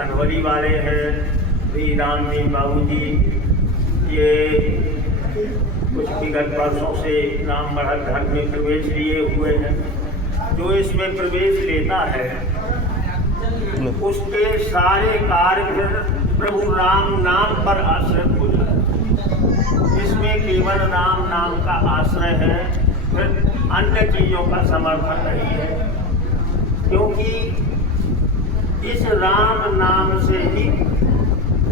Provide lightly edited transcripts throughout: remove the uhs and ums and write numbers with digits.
सनवरी वाले हैं श्री राम जी बाबू जी, ये कुछ विगत वर्षों से राम बढ़त धर्म में प्रवेश लिए हुए हैं। जो इसमें प्रवेश लेता है उसके सारे कार्य फिर प्रभु राम नाम पर आश्रित हो जाते हैं। इसमें केवल राम नाम का आश्रय है, फिर अन्य चीज़ों का समर्थन नहीं है, क्योंकि इस राम नाम से ही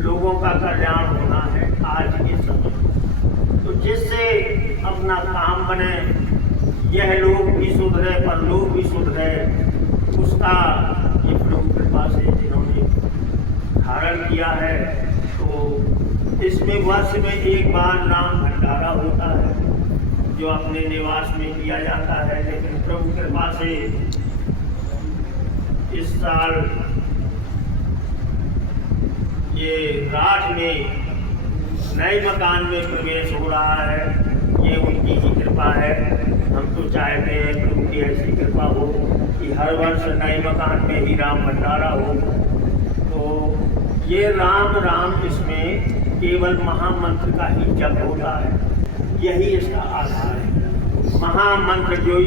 लोगों का कल्याण होना है आज के समय। तो जिससे अपना काम बने, यह लोग भी सुधरे पर लोग भी सुधरे, उसका ये प्रभु कृपा से जिन्होंने धारण किया है। तो इसमें वर्ष में एक बार राम भंडारा होता है जो अपने निवास में किया जाता है, लेकिन प्रभु कृपा से इस साल ये राठ में नए मकान में प्रवेश हो रहा है। ये उनकी ही कृपा है। हम तो चाहते हैं प्रभु की ऐसी कृपा हो कि हर वर्ष नए मकान में ही राम भंडारा हो। तो ये राम राम इसमें केवल महामंत्र का ही जप होता है, यही इसका आधार है। महामंत्र जो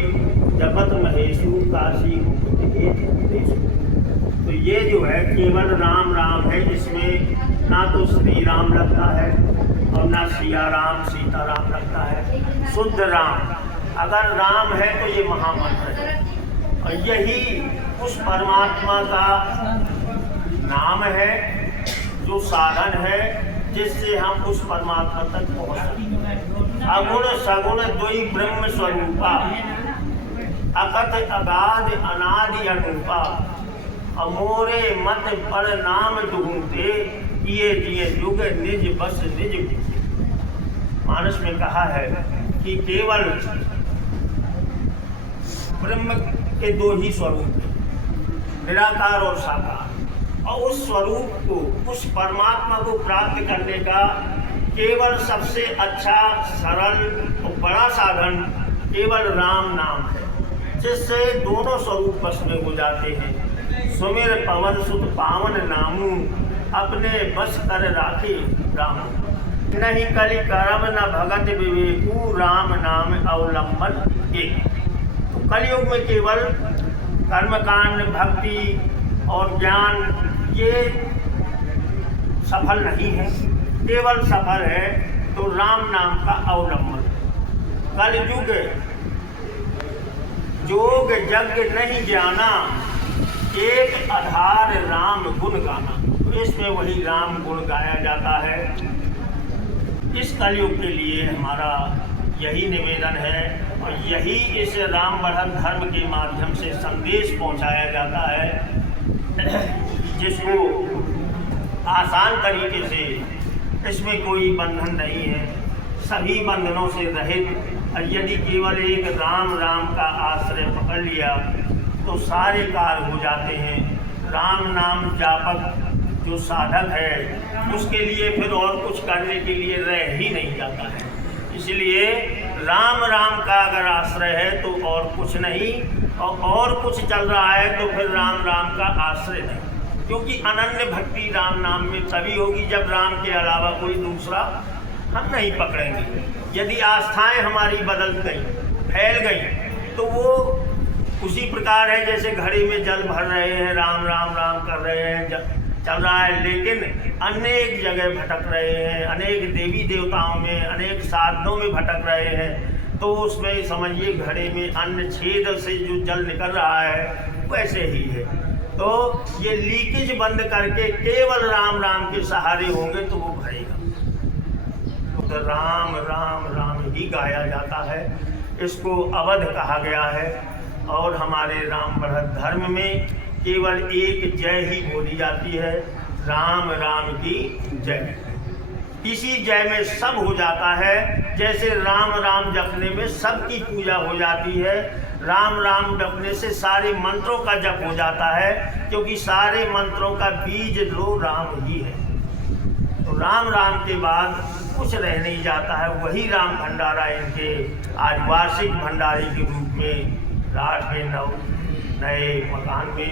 जपत महेशु काशी मुक्ति। तो ये जो है केवल राम राम है, इसमें ना तो श्री राम लगता है और ना सिया राम सीता राम लगता है। शुद्ध राम अगर राम है तो ये महामंत्र है, और यही उस परमात्मा का नाम है जो साधन है जिससे हम उस परमात्मा तक पहुँच सकते हैं। अगुण सगुण द्वयी ब्रह्म स्वरूपा, अकथ अगाध अनादि अनूपा, अमोरे मत पर नाम ढूंढते, किए दिए युग निज बस निज। मानस में कहा है कि केवल ब्रह्म के दो ही स्वरूप, निराकार और साकार, और उस स्वरूप को, उस परमात्मा को प्राप्त करने का केवल सबसे अच्छा सरल और बड़ा साधन केवल राम नाम है, जिससे दोनों स्वरूप बस में हो जाते हैं। सुमिर पवन सुत पावन नामू, अपने बस कर राखे राम। नहीं कलि करम न भगत विवेकू, राम नाम अवलंबन एक। तो कलयुग में केवल कर्मकांड, भक्ति और ज्ञान ये सफल नहीं है, केवल सफल है तो राम नाम का अवलंबन। कलयुग जोग यज्ञ नहीं जाना, एक आधार राम गुण गाना। तो इसमें वही राम गुण गाया जाता है। इस कलयुग के लिए हमारा यही निवेदन है, और यही इस राम बढ़त धर्म के माध्यम से संदेश पहुंचाया जाता है, जिसको आसान तरीके से, इसमें कोई बंधन नहीं है, सभी बंधनों से रहित। और यदि केवल एक राम राम का आश्रय पकड़ लिया तो सारे कार्य हो जाते हैं। राम नाम जापक जो साधक है उसके लिए फिर और कुछ करने के लिए रह ही नहीं जाता है। इसलिए राम राम का अगर आश्रय है तो और कुछ नहीं, और कुछ चल रहा है तो फिर राम राम का आश्रय नहीं, क्योंकि अनन्य भक्ति राम नाम में तभी होगी जब राम के अलावा कोई दूसरा हम नहीं पकड़ेंगे। यदि आस्थाएं हमारी बदल गई, फैल गई, तो वो उसी प्रकार है जैसे घड़े में जल भर रहे हैं, राम राम राम कर रहे हैं, चल रहा है, लेकिन अनेक जगह भटक रहे हैं, अनेक देवी देवताओं में, अनेक साधनों में भटक रहे हैं। तो उसमें समझिए घड़े में अन्न छेद से जो जल निकल रहा है वैसे ही है। तो ये लीकेज बंद करके केवल राम राम के सहारे होंगे तो वो भरेगा। तो राम राम राम ही गाया जाता है, इसको अवध कहा गया है। और हमारे राम बढ़त धर्म में केवल एक जय ही बोली जाती है, राम राम की जय। इसी जय में सब हो जाता है। जैसे राम राम जपने में सबकी पूजा हो जाती है, राम राम जपने से सारे मंत्रों का जप हो जाता है, क्योंकि सारे मंत्रों का बीज लो राम ही है। तो राम राम के बाद कुछ रह नहीं जाता है। वही राम भंडारा इनके आज वार्षिक भंडारे के रूप में राठ में नए मकान में